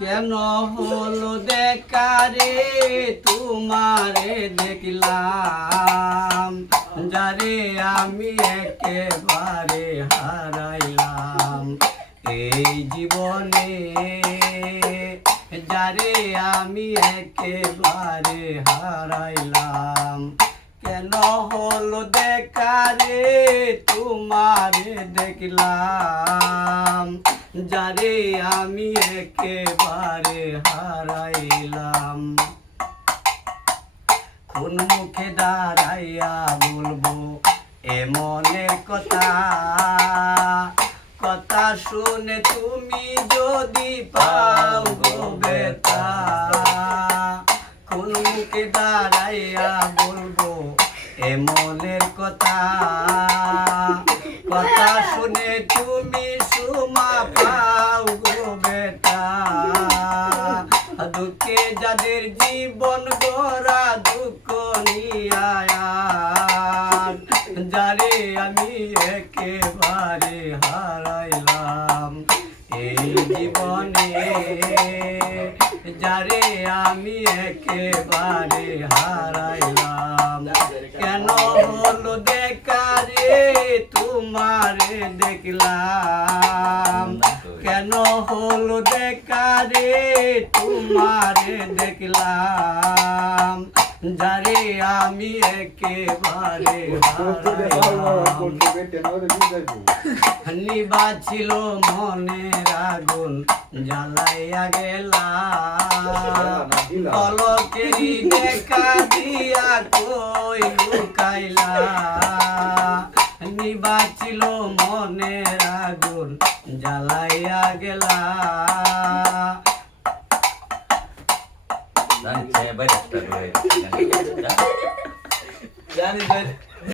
কেন হলো দেখা রে তোমারে দেখলাম, যারে আমি একেবারে হারাইলাম এই জীবনে, যারে আমি একেবারে হারাইলাম। কেন হলো দেখা রে তোমারে দেখলাম, যারে আমি একেবারে হারাইলাম। কোন মুখে দাঁড়াইয়া বলবো এমনের কথা, কথা শুনে তুমি যদি পাও গো বেতা। কোন মুখে দাঁড়াইয়া বলবো এমনের কথা, কথা শুনে তুমি সুমা পাও গো বেটা। দুঃখে যাদের জীবন গড়া দুঃখ নিয়া, যারে আমি একেবারে হারাইলাম এই জীবনে, যারে আমি একেবারে হারাইলাম। কেন হলো দেখা রে তোমারে দেখলাম, কেন হলো দেখা রে তোমারে দেখলাম, যারে আমি একেবারে হারাইলাম। নিবা ছিল মনের আগুন জ্বালাইয়া গেলা, পলকেরই দেখা দিয়া কই লুকাইলা। নিবা ছিল মনের আগুন জ্বালাইয়া গেলা। Dan saya baca, জানি